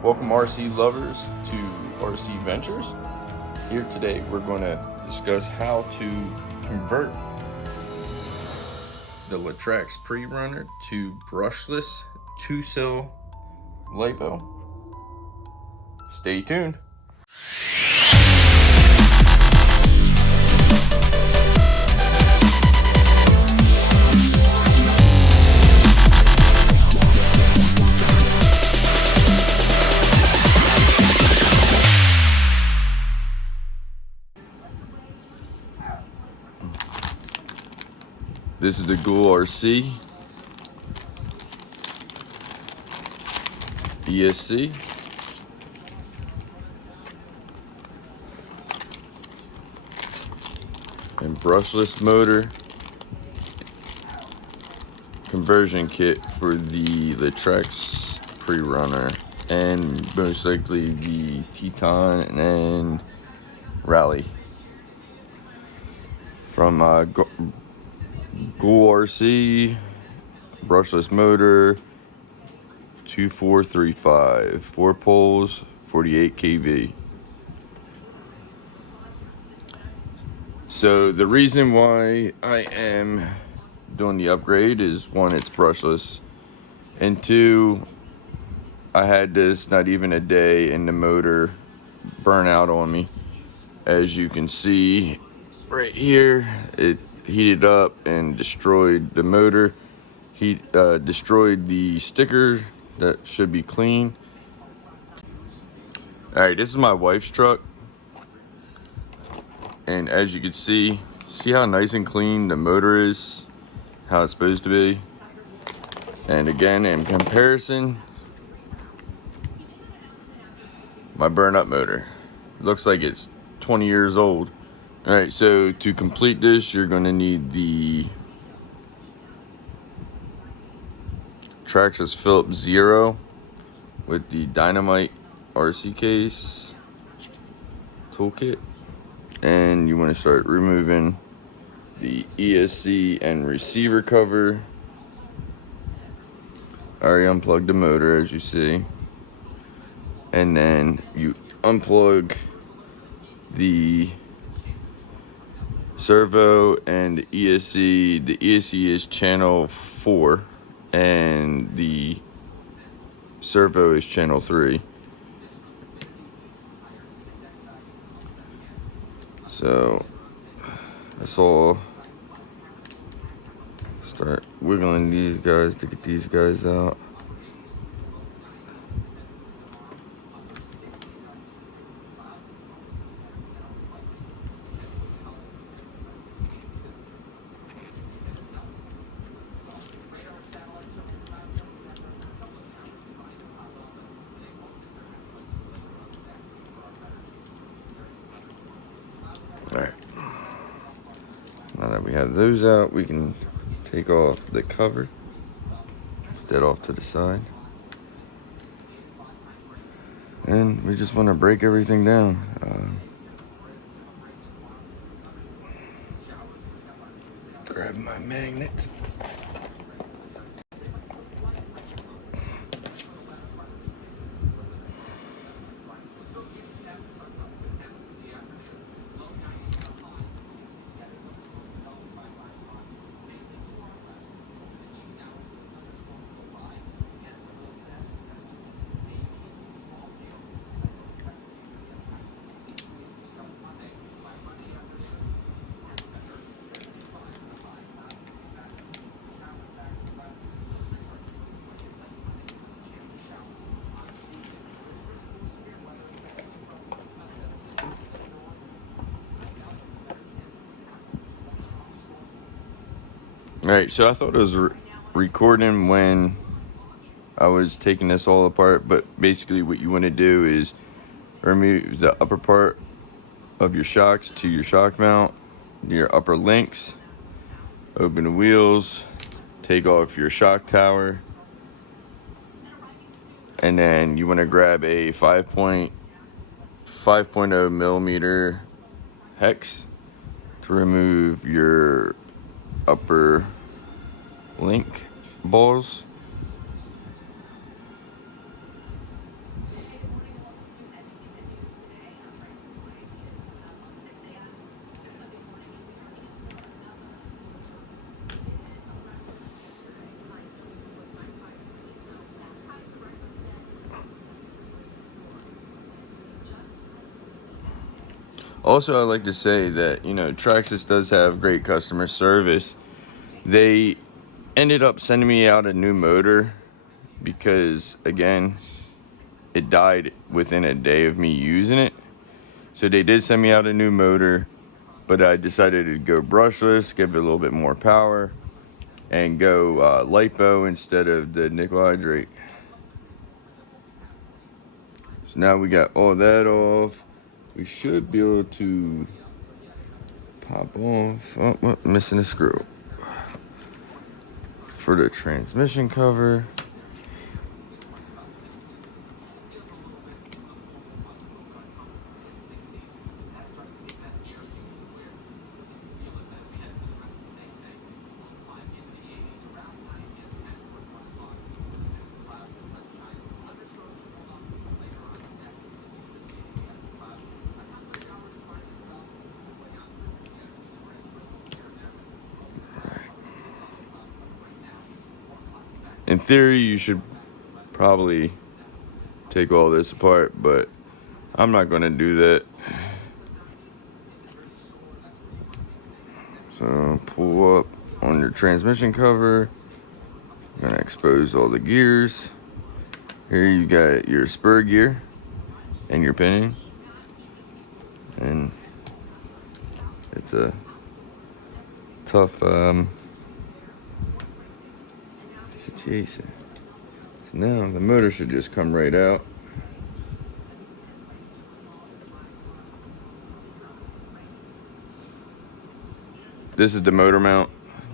Welcome RC lovers to RC Ventures. Here today we're going to discuss how to convert the Latrax Prerunner to brushless 2-cell LiPo. Stay tuned. This is the GoolRC ESC. And brushless motor conversion kit for the Latrax Prerunner and most likely the Teton and Rally from GoolRC brushless motor 2435, 4 poles, 48 kV. So the reason why I am doing the upgrade is, one, it's brushless, and two, I had this not even a day and the motor burn out on me. As you can see right here, it heated up and destroyed the motor. He destroyed the sticker that should be clean. All right, this is my wife's truck, and as you can see how nice and clean the motor is, how it's supposed to be. And again, in comparison, my burn up motor looks like it's 20 years old. All right, so to complete this, you're going to need the Traxxas Phillips Zero with the Dynamite RC case toolkit, and you want to start removing the ESC and receiver cover. I already unplugged the motor, as you see, and then you unplug the servo and the ESC. The ESC is channel 4 and the servo is channel 3. So that's all. Start wiggling these guys to get these guys out. Alright, now that we have those out, we can take off the cover, put that off to the side, and we just want to break everything down. Grab my magnet. Alright, so I thought it was recording when I was taking this all apart, but basically what you want to do is remove the upper part of your shocks to your shock mount, your upper links, open the wheels, take off your shock tower, and then you want to grab a 5.0 millimeter hex to remove your upper link balls. Also, I'd like to say that, you know, Traxxas does have great customer service. They ended up sending me out a new motor because, again, it died within a day of me using it. So they did send me out a new motor, but I decided to go brushless, give it a little bit more power, and go LiPo instead of the nickel hydrate. So now we got all that off. We should be able to pop off. Oh, missing a screw for the transmission cover. In theory, you should probably take all this apart, but I'm not going to do that. So pull up on your transmission cover. I'm going to expose all the gears. Here you got your spur gear and your pinion. And it's a tough situation. So now the motor should just come right out. This is the motor mount.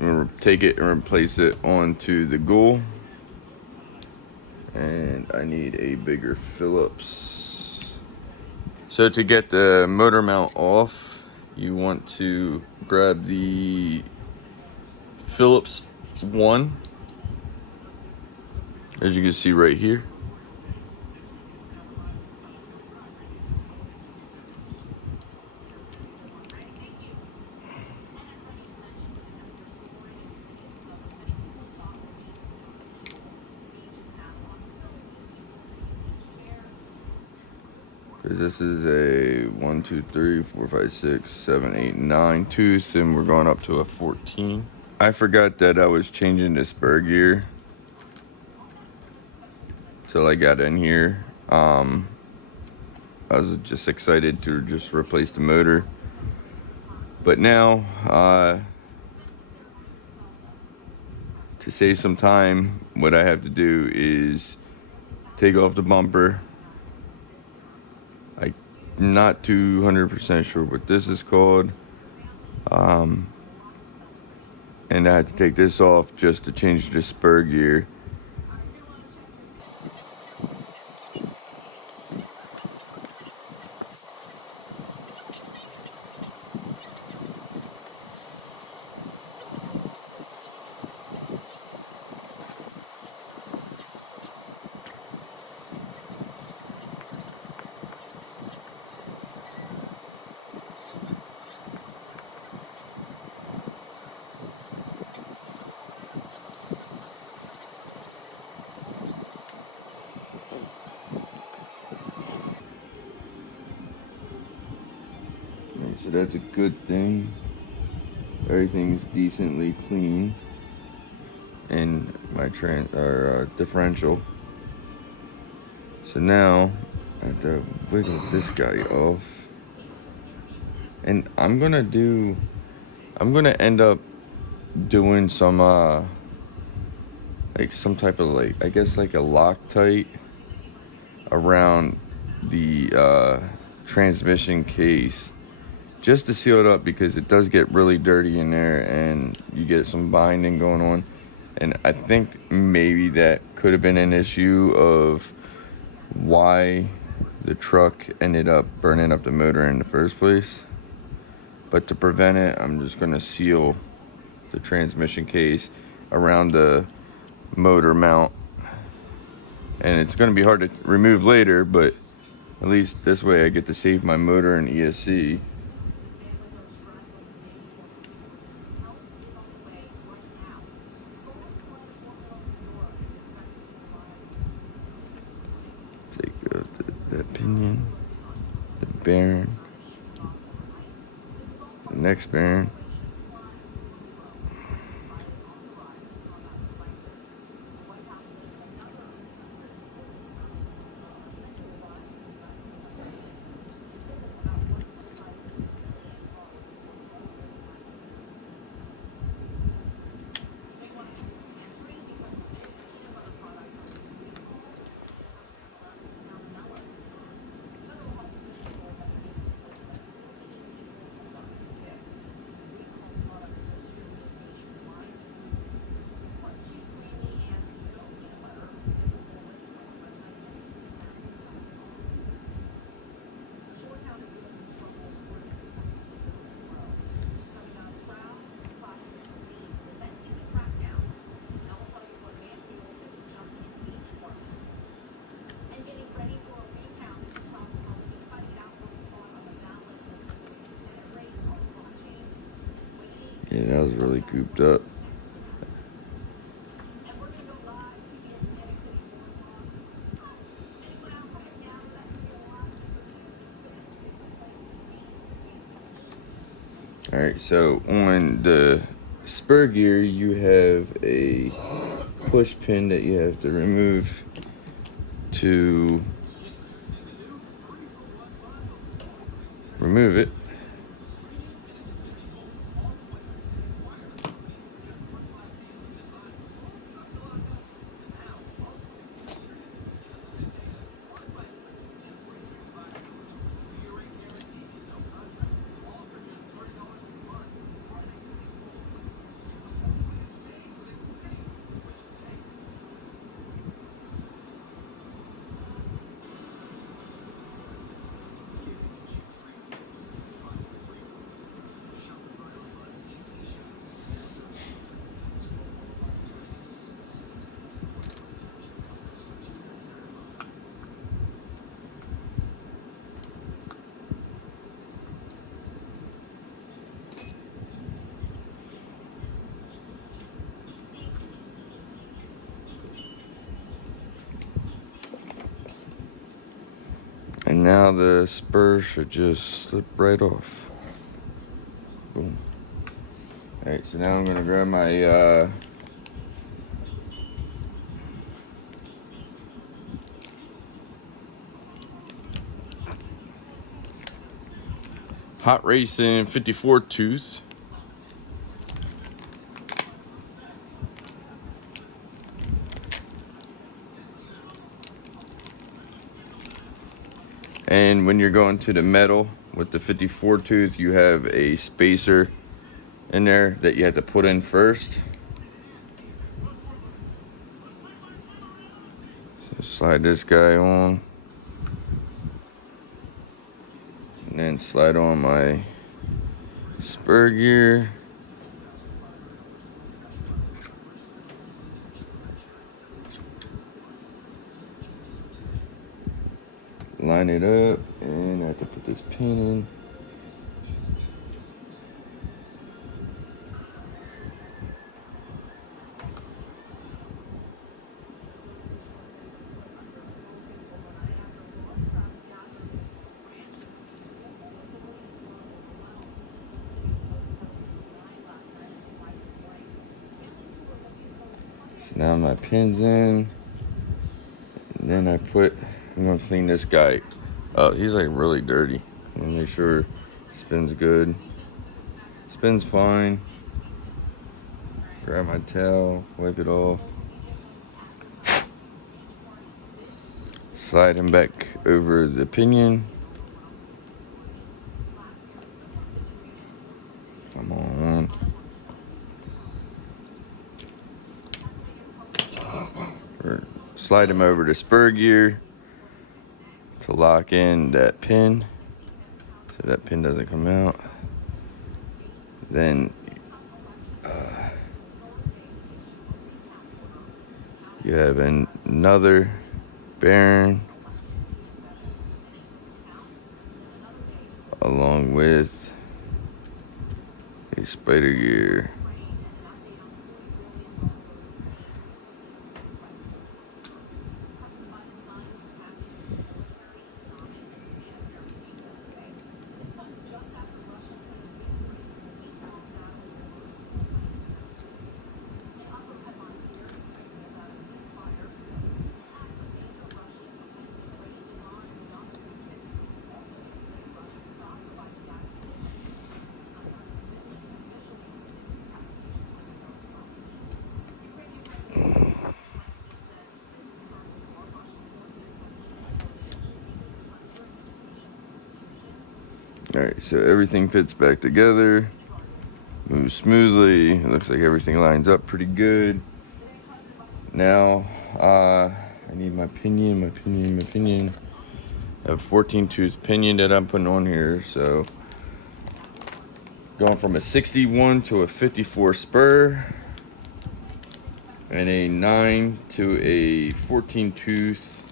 I'm gonna take it and replace it onto the Gool. And I need a bigger Phillips. So to get the motor mount off, you want to grab the Phillips 1, as you can see right here. Because this is a 1, 2, 3, 4, 5, 6, 7, 8, 9 tooth, and we're going up to a 14. I forgot that I was changing the spur gear till I got in here. I was just excited to just replace the motor. But now, to save some time, what I have to do is take off the bumper. I'm not 200% sure what this is called. And I had to take this off just to change the spur gear. So that's a good thing. Everything's decently clean. And my differential. So now I have to wiggle this guy off. And I'm gonna end up doing some like some type of, like, I guess like a Loctite around the transmission case, just to seal it up, because it does get really dirty in there and you get some binding going on. And I think maybe that could have been an issue of why the truck ended up burning up the motor in the first place. But to prevent it, I'm just going to seal the transmission case around the motor mount. And it's going to be hard to remove later, but at least this way I get to save my motor and ESC. Take out that pinion, the bearing. Latrax bearing. Yeah, that was really gooped up. Alright, so on the spur gear, you have a push pin that you have to remove to remove it. And now the spur should just slip right off. Boom. Alright, so now I'm going to grab my Hot Racing 54 tooth. And when you're going to the metal with the 54 tooth, you have a spacer in there that you have to put in first. So slide this guy on. And then slide on my spur gear. Line it up, and I have to put this pin in. So now my pin's in, and then I'm gonna clean this guy up. He's like really dirty. I'm gonna make sure it spins good. Spins fine. Grab my towel, wipe it off. Slide him back over the pinion. Come on. Or slide him over to spur gear to lock in that pin so that pin doesn't come out. Then you have another bearing along with a spider gear. Alright, so everything fits back together, moves smoothly. It looks like everything lines up pretty good. Now, I need my pinion. I have a 14 tooth pinion that I'm putting on here, so going from a 61 to a 54 spur and a 9 to a 14 tooth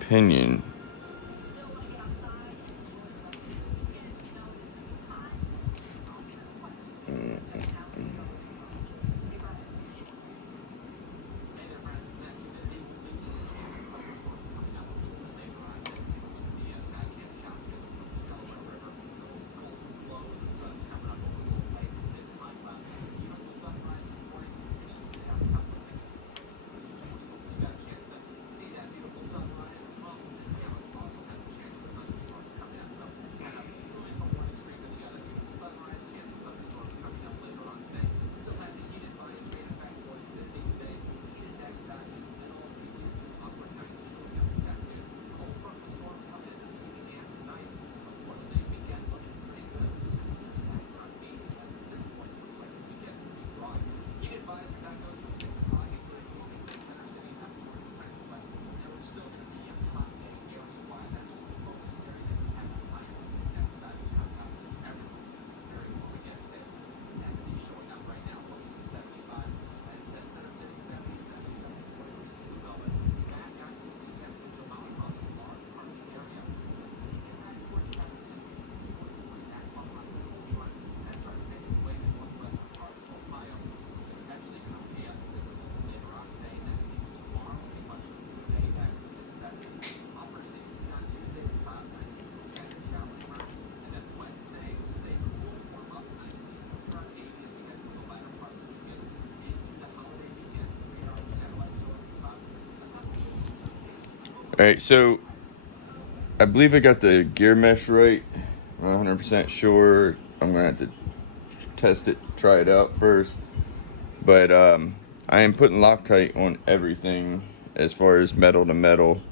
pinion. Alright, so I believe I got the gear mesh right. I'm not 100% sure. I'm gonna have to test it, try it out first. But I am putting Loctite on everything as far as metal to metal.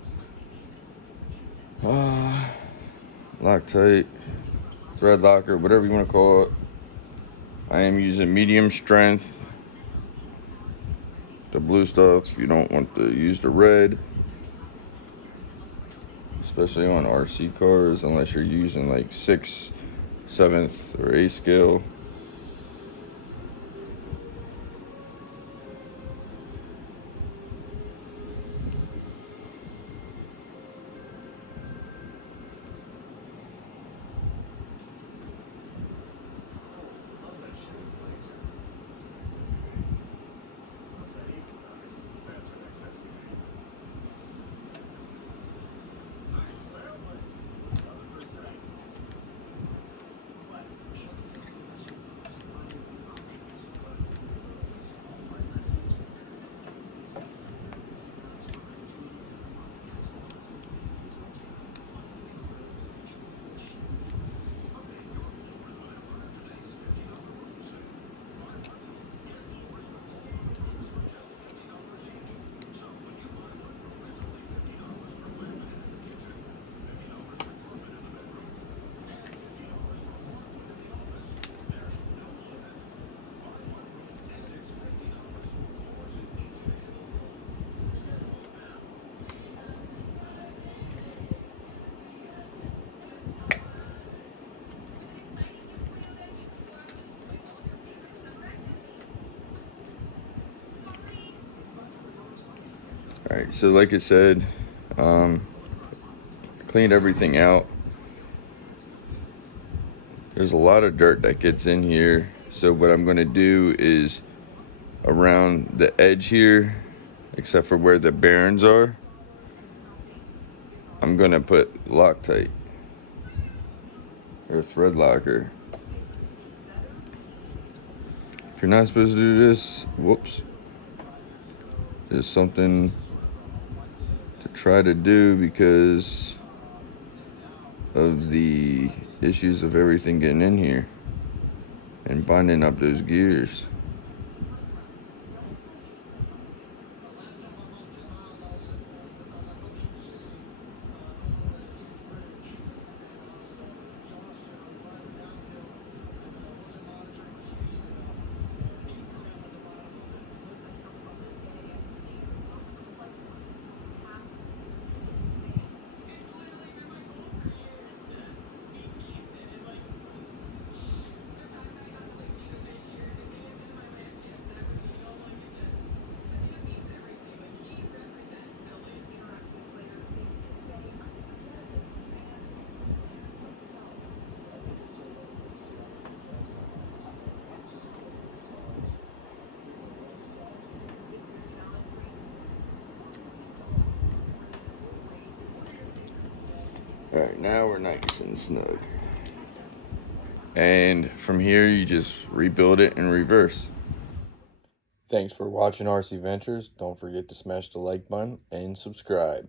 Loctite, thread locker, whatever you want to call it. I am using medium strength, the blue stuff. You don't want to use the red, especially on RC cars, unless you're using like 6th, 7th, or 8th scale. Alright, so like I said, cleaned everything out. There's a lot of dirt that gets in here, so what I'm going to do is around the edge here, except for where the bearings are, I'm going to put Loctite or thread locker. If you're not supposed to do this, whoops, there's something to try to do because of the issues of everything getting in here and binding up those gears. Alright, now we're nice and snug. And from here, you just rebuild it in reverse. Thanks for watching RC Ventures. Don't forget to smash the like button and subscribe.